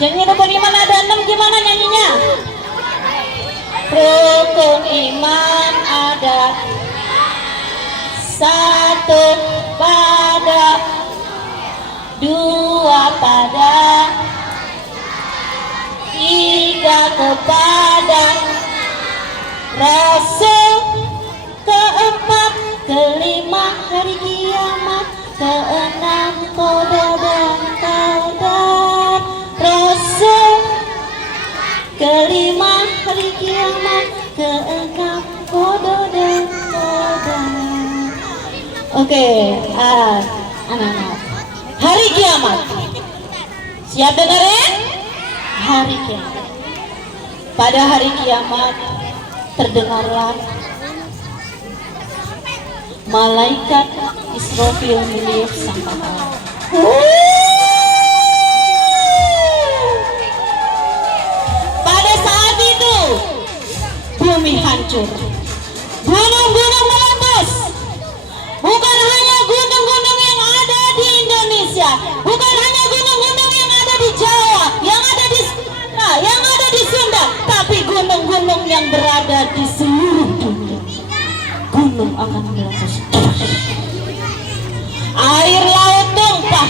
Janji rukun iman ada 6, gimana nyanyinya? Rukun iman ada 1 pada, 2 pada, 3 kepada Rasul, 4, 5 hari kiamat, 6 kode dan kaudat Rasul, 5 hari kiamat, 6 kode dan kaudat. Oke, anak-anak, hari kiamat, siap dengerin? Hari kiamat. Pada hari kiamat terdengarlah malaikat Israfil meniup sangkakala. Pada saat itu bumi hancur, gunung-gunung meletus. Bukan hanya gunung-gunung yang ada di Indonesia, bukan hanya gunung-gunung yang ada di Jawa, yang ada di Sumatera, yang ada di Sunda, tapi gunung-gunung yang berada di seluruh dunia. Gunung akan meletus, air laut tumpah,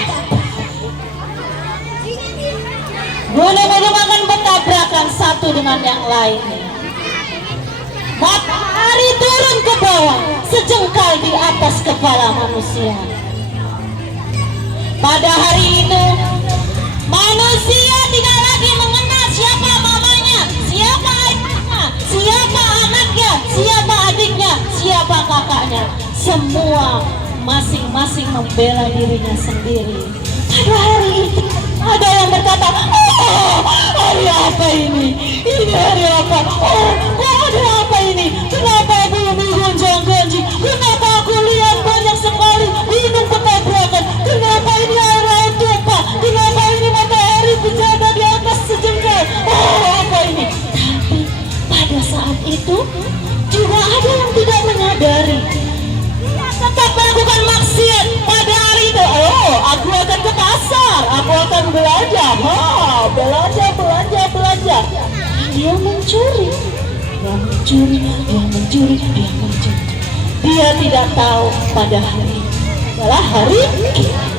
gunung-gunung akan bertabrakan satu dengan yang lain. Matahari turun ke bawah sejengkal di atas kepala manusia. Pada hari itu manusia tidak lagi mengenal siapa mamanya, siapa ayahnya, siapa anaknya, siapa adiknya, siapa kakaknya. Semua masing-masing membela dirinya sendiri. Pada hari itu ada yang berkata, oh, hari apa ini? Ini hari apa? Oh, ada apa ini? Kenapa bumi gonjang-ganjing? Kenapa aku lihat banyak sekali gunung bertabrakan? Kenapa ini air laut tumpah? Kenapa ini matahari berjaga di atas sejengkal? Oh, apa ini? Tapi pada saat itu juga ada yang tidak menyadari. Tetap melakukan maksiat pada hari itu. Oh, aku akan ke pasar, aku akan belanja, belanja. Dia mencuri. Dia tidak tahu pada hari adalah hari kiamat.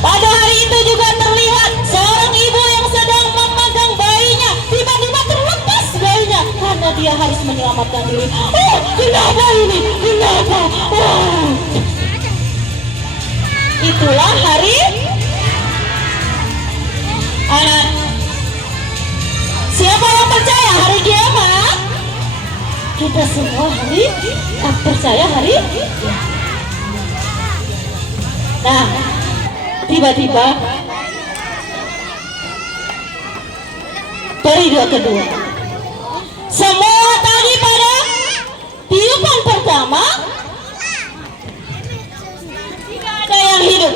Pada hari itu juga terlihat seorang ibu yang sedang memegang bayinya, tiba-tiba terlepas bayinya karena dia harus menyelamatkan diri. Oh, kenapa ini? Kenapa? Oh. Itulah hari anak. Siapa yang percaya hari kiamat? Kita semua percaya hari kiamat. Nah, tiba-tiba periode kedua. Semua tadi pada tiupan pertama tidak ada yang hidup.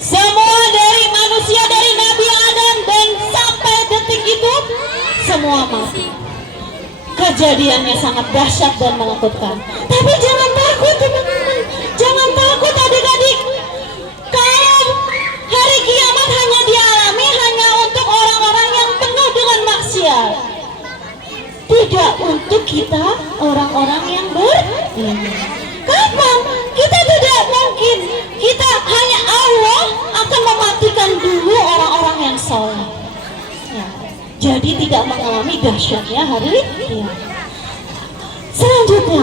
Semua dari manusia, dari Nabi Adam dan sampai detik itu semua mati. Kejadiannya sangat dahsyat dan menakutkan. Tapi jangan takut teman-teman, jangan takut adik-adik. Kalau hari kiamat hanya dialami hanya untuk orang-orang yang penuh dengan maksiat, tidak untuk kita orang-orang yang beriman. Kapan? Kita tidak mungkin. Kita hanya Allah akan mematikan dulu orang-orang yang soleh. Ya. Jadi tidak mengalami dahsyatnya hari kiamat. Selanjutnya,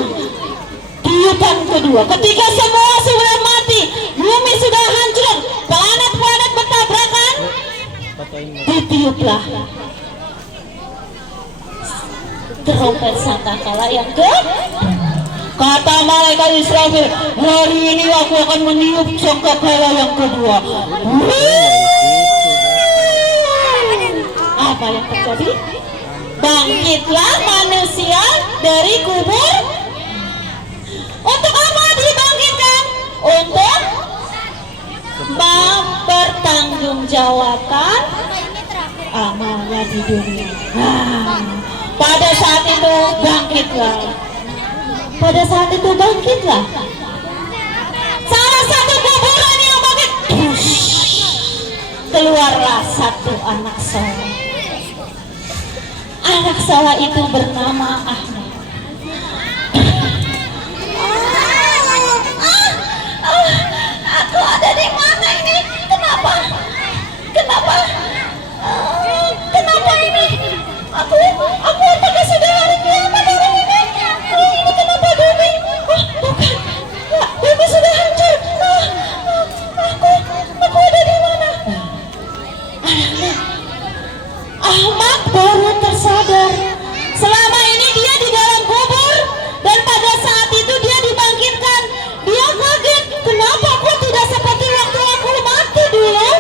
tiupan kedua. Ketika semua sudah mati, bumi sudah hancur, planet-planet bertabrakan, ditiuplah trompet sangkakala yang kata malaikat Israfil, hari ini aku akan meniup sangkakala yang kedua. Apa yang terjadi? Bangkitlah manusia dari kubur. Untuk apa dibangkitkan? Untuk mempertanggungjawabkan amalnya di dunia. Pada saat itu bangkitlah. Salah satu kuburan yang bangkit. keluarlah satu anak soleh. Anak soleh itu bernama Ahmad. Aku ada di mana ini? Kenapa? Kenapa? Kenapa ini? Aku apakah sudah hari kiamat hari ini? Ini kenapa bumi? Bukan. Bumi sudah hancur. Aku ada di mana? Ahmad baru tersadar. Selama ini dia di dalam kubur, dan pada saat itu dia dibangkitkan. Dia kaget, kenapa aku tidak seperti waktu aku mati dulu?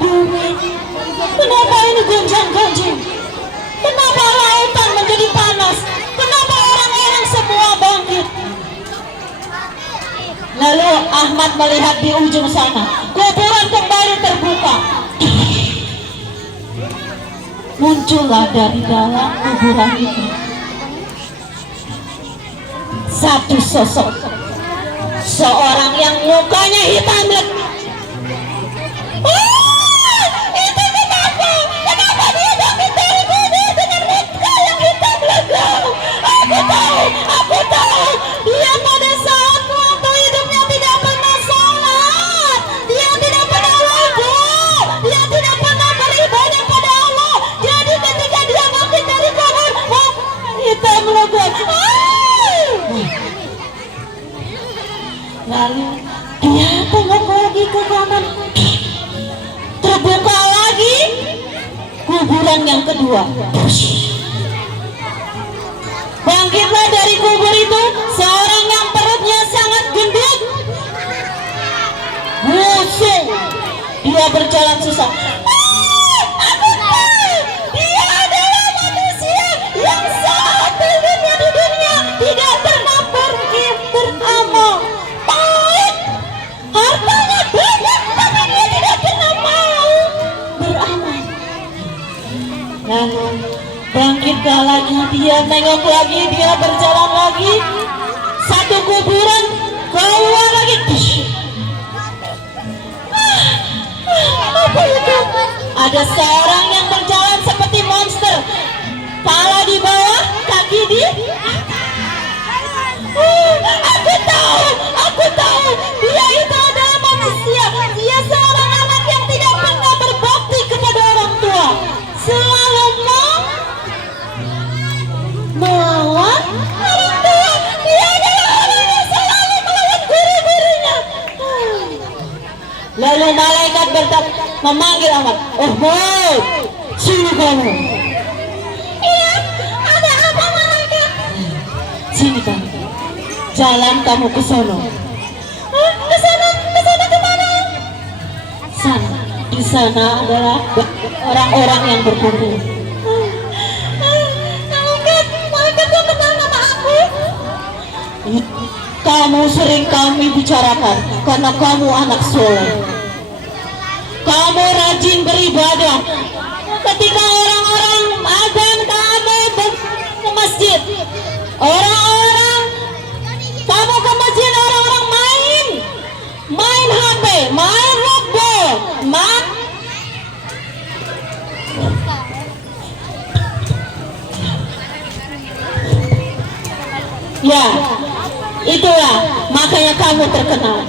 Bumi, kenapa ini gonjang-ganjing? Kenapa lautan menjadi panas? Kenapa orang-orang semua bangkit? Lalu Ahmad melihat di ujung sana, kuburan kembali terbuka. Muncullah dari dalam kuburan itu satu sosok, seorang yang mukanya hitam legam. Itu kenapa? Kenapa dia bangkit dari kubur dengan muka yang hitam legam? Aku tahu. Dia pada saat waktu hidupnya tidak pernah sholat, dia tidak pernah wudhu, dia tidak pernah beribadah pada Allah. Jadi ketika dia bangkit dari kubur, hitam legam. Lalu dia tengok lagi ke kanan, terbuka lagi kuburan yang kedua. Bangkitlah dari kubur itu seorang yang perutnya sangat gendut, busuk, dia berjalan susah. Aku tahu, dia adalah manusia yang satu-satunya di dunia tidak pernah beramal. Hartanya banyak, tapi dia tidak pernah mau beramal. Lalu bangkitlah lagi, dia nengok lagi, dia berjalan lagi, satu kuburan keluar lagi. Apa itu? Ada seorang yang berjalan seperti monster, kepala di bawah, kaki di atas. Aku tahu, dia itu adalah manusia. Dia seorang anak yang tidak pernah berbakti kepada orang tua, selalu melawan orang tua. Dia adalah orang yang selalu melawan guru-gurunya. Lalu malaikat memanggil Ahmad. Oh boy, sini kamu. Iya, ada apa malaikat? Sini kamu. Jalan kamu ke sono. Ke sana kemana? Sana. Di sana adalah orang-orang yang berkumpul. Malaikat yang kenal nama aku. Kamu sering kami bicarakan karena kamu anak soleh. Kamu rajin beribadah. Ketika orang-orang azan kamu ke masjid. Orang-orang kamu ke masjid, orang-orang main HP, main robot, ya, itulah makanya kamu terkenal.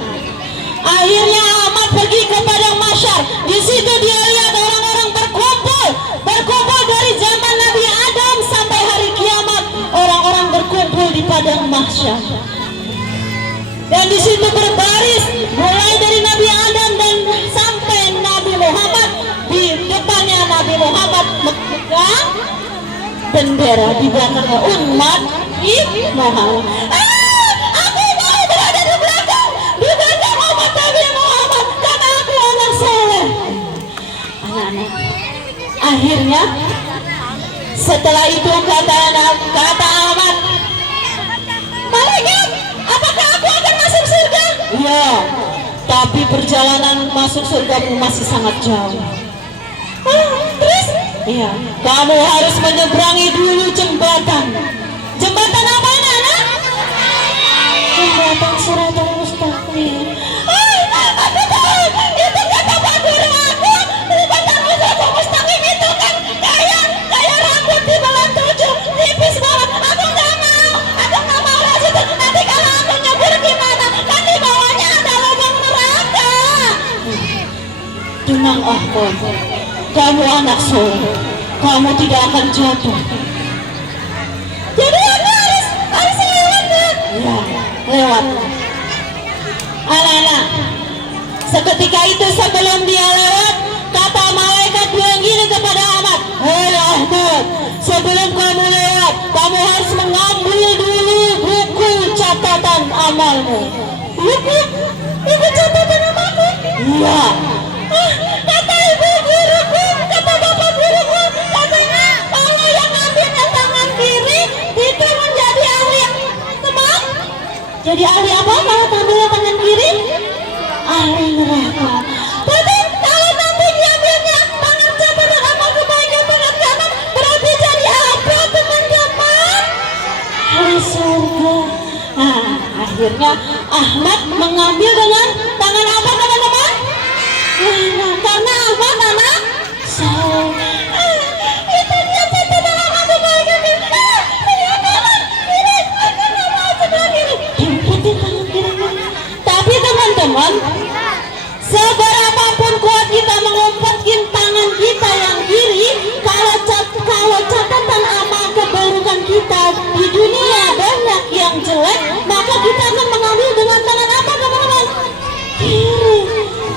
Akhirnya Ahmad pergi ke padang mahsyar. Di situ dia lihat orang-orang berkumpul dari zaman Nabi Adam sampai hari kiamat. Orang-orang berkumpul di padang mahsyar. Dan di situ berbaris, mulai dari Nabi Adam dan sampai Nabi Muhammad. Di depannya Nabi Muhammad memegang bendera, di belakangnya umat Muhammad. Aku mau berada di belakang umat Nabi Muhammad karena aku anak soleh. Anak-anak, akhirnya setelah itu kata Ahmad, malaikat, apakah aku akan masuk surga? Iya, tapi perjalanan masuk surgamu masih sangat jauh. Terus? Iya, kamu harus menyeberangi dulu jembatan. Jembatan apa, anak? Jembatan Siratal Mustaqim. Aku tahu, itu kata Pak Guru. Tenang Ahmad, kamu anak soleh, kamu tidak akan jatuh. Jadi aku harus lewat kan? Ya, lewat. Anak-anak, seketika itu sebelum dia lewat, kata malaikat bilang gini kepada Ahmad, hei Ahmad, sebelum kamu lewat, kamu harus mengambil dulu buku catatan amalmu. Buku catatan amalku? Iya. Kata ibu guruku, kata bapak guruku, katanya kalau yang ngambil tangan kiri itu menjadi ahli yang teman. Jadi ahli apa kalau ambil tangan kiri? Ahli neraka. Tapi kalau nanti diambilnya tangan catatan amal kebaikan tangan kanan, berarti jadi apa teman-teman? Ahli surga. Nah, akhirnya Ahmad mengambil dengan tangan apa teman-teman? Nah, karena Ahmad anak soleh. Itu dia catatan amal kebaikan. Tapi teman-teman, seberapapun kuat kita mengumpetkan tangan kita yang kiri, kalau catatan amal keburukan kita di dunia banyak yang jelek, maka kita akan mengambil dengan tangan apa teman-teman? Kiri.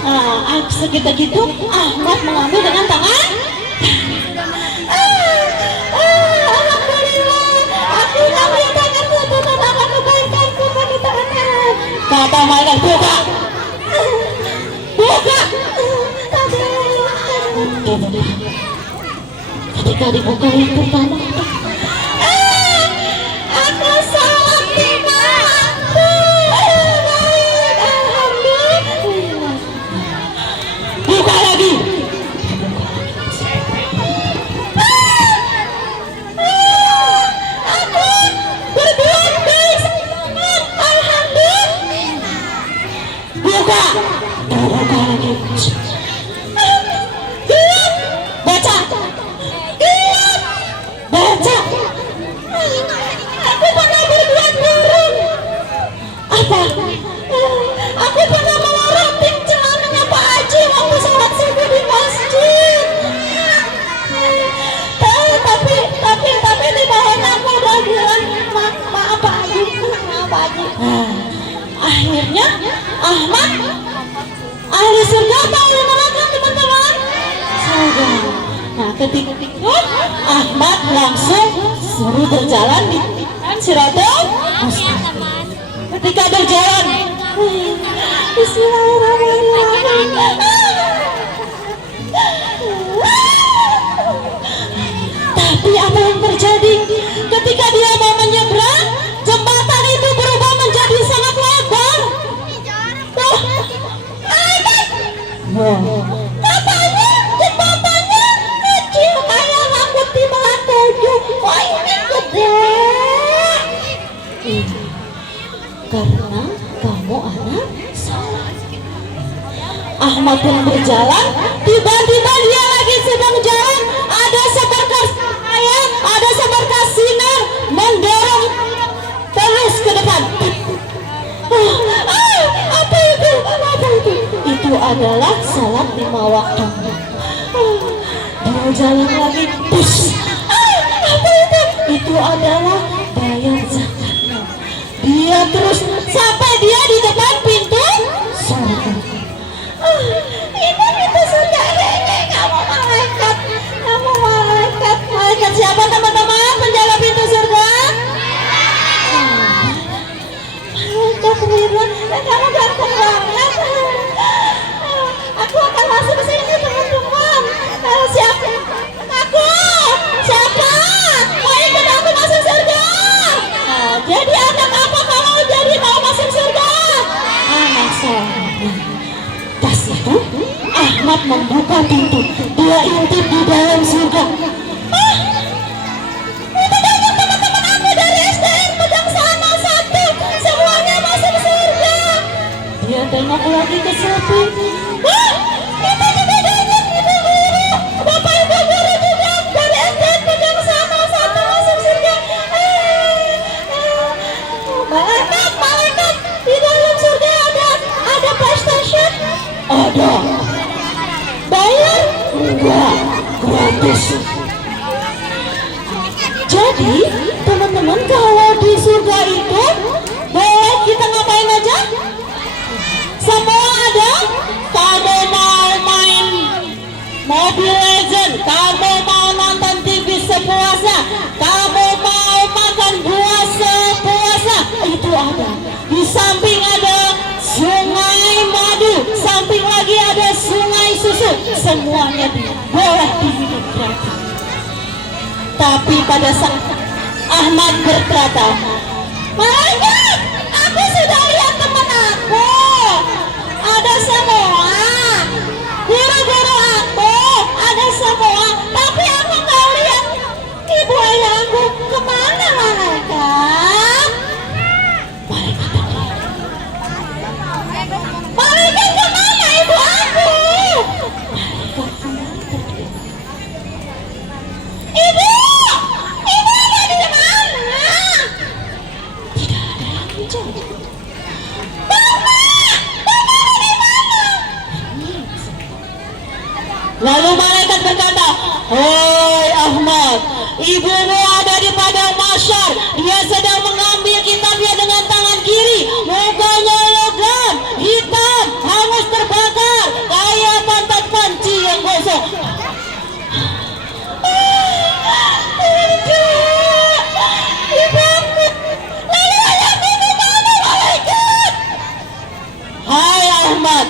Nah, sekitar gitu Ahmad mengambil dengan tangan. Alhamdulillah, aku mengambil tangan catatan amal kebaikanku bagi tangan kanan. Kata malaikat, buka. Ketika dibuka yang pertama, aku salah imanku. Alhamdulillah. Buka lagi. Aku berbuat baik. Alhamdulillah. Buka lagi. Baca. Aku pernah berbuat buruk. Apa? Aku pernah melorotin celananya Pak Haji waktu sholat subuh di masjid. Tapi di bawahnya aku udah bilang maaf Pak Haji. Akhirnya Ahmad ahli surga atau ahli neraka teman-teman? Surga. Nah, ketika itu Ahmad langsung suruh berjalan di Siratul Mustaqim. Ketika berjalan, Bismillahirrahmanirrahim. Tapi apa yang terjadi ketika dia mau menyeberang, jembatan itu berubah menjadi sangat lebar. Katanya jembatannya kecil kayak rambut di belah 7. Wah, ini gede. Karena kamu anak soleh. Ahmad pun berjalan. Tiba-tiba dia lagi sedang jalan, ada seberkas cahaya, ada seberkas sinar mendorong terus ke depan. Apa itu? Itu adalah salat 5 waktu. Dia jalan lagi, push. Apa itu? Itu adalah bayar zakatnya. Dia terus sampai dia di depan pintu surga. Ini pintu surga ini. Kamu malaikat. Malaikat siapa teman-teman? Penjaga pintu surga? Malaikat Ridwan. Kamu ganteng banget. Aku akan masuk ke sini teman-teman. Siapa? Aku. Siapa? Mau ikut aku masuk surga? Jadi anak apa kalau jadi mau masuk surga? Anak soleh. Pas itu Ahmad membuka pintu. Dia intip di dalam surga. Itu banyak teman-teman aku dari SDN pegang sana satu. Semuanya masuk surga. Dia tengok lagi ke samping. Itu juga banyak ibu guru. Bapak ibu guru juga dari SDN pegang sana satu masuk surga. Malaikat di dalam surga ada PlayStation? Ada. tusuk. Jadi teman-teman, kalau di surga itu boleh kita ngapain aja? Semua ada. Kamu mau main Mobile Legend, kamu mau nonton TV sepuasa, kamu mau makan buah sepuasa, itu ada. Di samping ada sungai madu, samping lagi ada sungai susu, semuanya boleh diminum gratis. Tapi pada saat Ahmad berkata, "Malaikat, aku sudah lihat teman aku, ada semua, guru-guru aku, ada semua, tapi aku nggak lihat ibu ayah aku. Kemana malaikat? Malaikat kemana ibu aku? Ibu, ibu ada di mana? Tidak ada yang menjawab. Lalu malaikat berkata, "Hei Ahmad, ibumu ada di padang mahsyar. Dia sedang mengambil kitabnya dengan tangan kiri. Mukanya logam, hitam, hangus terbakar, kayak pantat panci yang gosong." Lalu ayahmu kemana malaikat? "Hai Ahmad,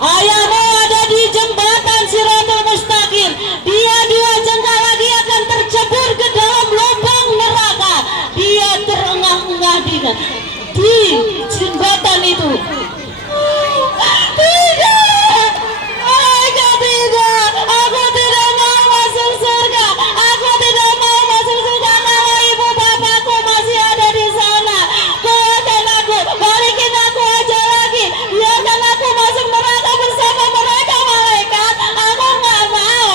ayahmu ada di jembatan Siratul Mustaqim. Dia 2 jengkal lagi akan tercebur ke dalam lubang neraka. Dia terengah-engah di jembatan itu." Tidak, malaikat tidak. Aku tidak mau masuk surga. Aku tidak mau masuk surga kalau ibu bapakku masih ada di sana. Keluarkan aku, balikin aku aja lagi. Biarkan aku masuk neraka bersama mereka malaikat. Aku nggak mau.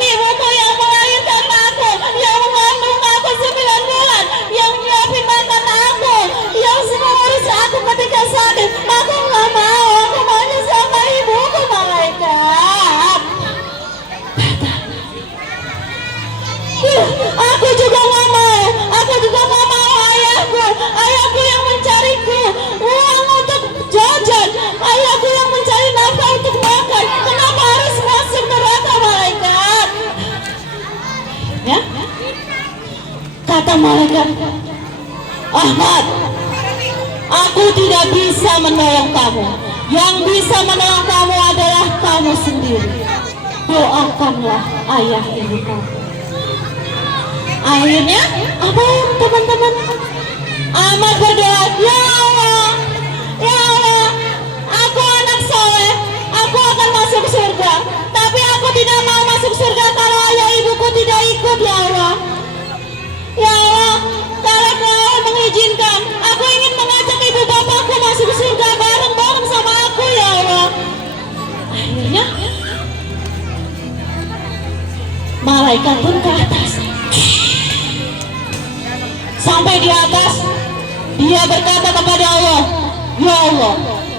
Ibuku yang melahirkan aku, yang mengandung aku 9 bulan, yang nyiapin makan aku, yang semua urus aku ketika sakit. Aku nggak mau. Aku maunya sama ibuku malaikat. Aku juga nggak mau. Aku juga nggak mau ayahku yang mencariku uang untuk jajan, ayahku yang mencari nafkah untuk makan. Kenapa harus masuk neraka malaikat? Ya, kata malaikat, "Ahmad, aku tidak bisa menolong kamu. Yang bisa menolong kamu adalah kamu sendiri. Doakanlah ayah ibu kamu." Akhirnya apa teman-teman? Ahmad berdoa, "Ya Allah, ya Allah, aku anak soleh, aku akan masuk surga. Tapi aku tidak mau masuk surga kalau ayah ibuku tidak ikut ya Allah. Ya Allah, kalau kau mengizinkan, aku ingin mengajak ibu bapakku masuk surga bareng-bareng sama aku ya Allah." Akhirnya malaikat pun ke atas. Sampai di atas, dia berkata kepada Allah, "Ya Allah,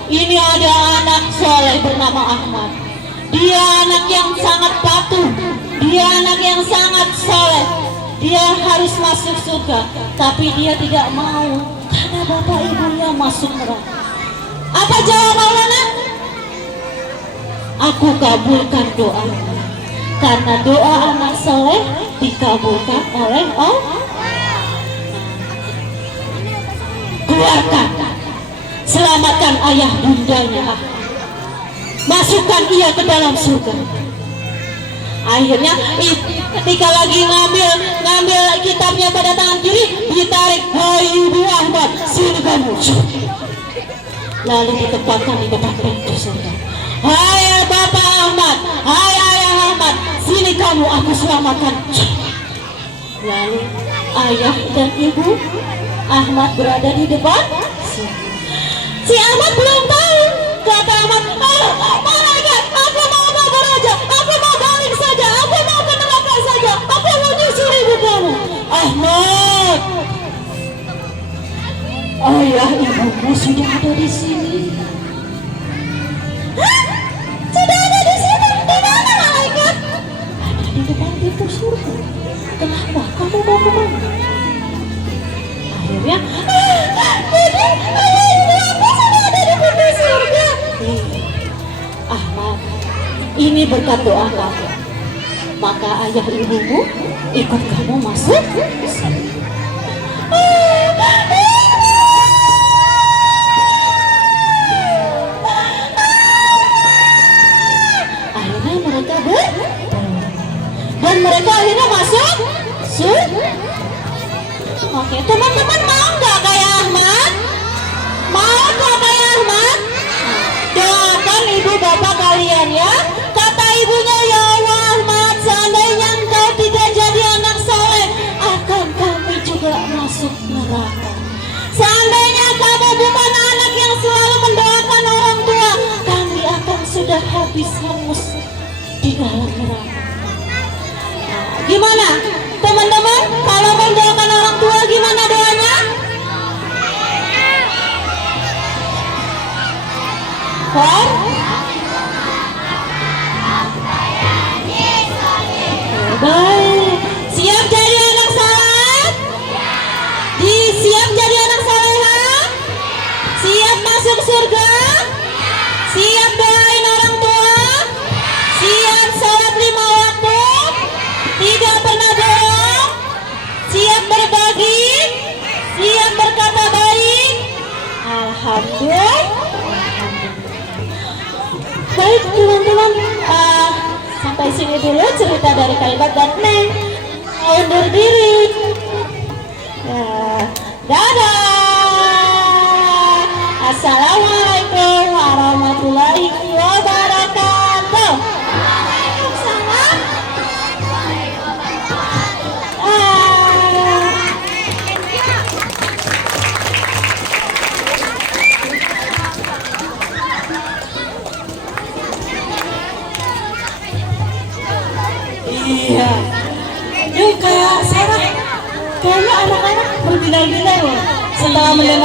ini ada anak soleh bernama Ahmad. Dia anak yang sangat patuh, dia anak yang sangat soleh. Dia harus masuk surga, tapi dia tidak mau karena bapak ibunya masuk neraka." Apa jawab Allah? "Aku kabulkan doa, karena doa anak soleh dikabulkan oleh Allah. Keluarkan, selamatkan ayah bundanya, masukkan ia ke dalam surga." Akhirnya ketika lagi ngambil kitabnya pada tangan kiri, ditarik, "Hai ibu Ahmad, sini kamu." Lalu ditempatkan di depan pintu surga. "Hai bapak Ahmad, hai ayah Ahmad, sini kamu, aku selamatkan." Lalu ayah dan ibu Ahmad berada di depan. Si Ahmad belum tahu. Kata Ahmad, "Malaikat, aku mau kabur aja, aku mau balik saja, aku mau ke neraka saja, aku mau nyusul ibu kamu." "Ahmad, ayah ibumu sudah ada di sini." "Hah? Sudah ada di sini? Di mana malaikat?" Ini berkat doa kamu. Maka ayah ibumu ikut kamu masuk. Akhirnya mereka dan mereka akhirnya masuk. Oke, teman-teman mau nggak kayak Ahmad? Mau nggak kayak Ahmad? Doakan ibu bapak kalian ya. Kata ibunya, ya Allah Ahmad, seandainya engkau tidak jadi anak soleh, akan kami juga masuk neraka. Seandainya kamu bukan anak yang selalu mendoakan orang tua, kami akan sudah habis hangus di dalam neraka. Gimana teman-teman, kalau mendoakan orang tua gimana doanya? Baik, siap jadi anak salat? Siap jadi anak salehah? Siap masuk surga? Siap doain orang tua? Siap sholat 5 waktu? Tidak pernah bohong? Siap berbagi? Siap berkata baik? Alhamdulillah. Baik teman-teman, sampai sini dulu cerita dari Kaibat dan Neng. Undur diri. Dadah. Assalamualaikum warahmatullahi wabarakatuh. Waalaikumsalam. Iya. Yuk Kak Sarah, kayaknya anak-anak berbinar-binar loh setelah mendengar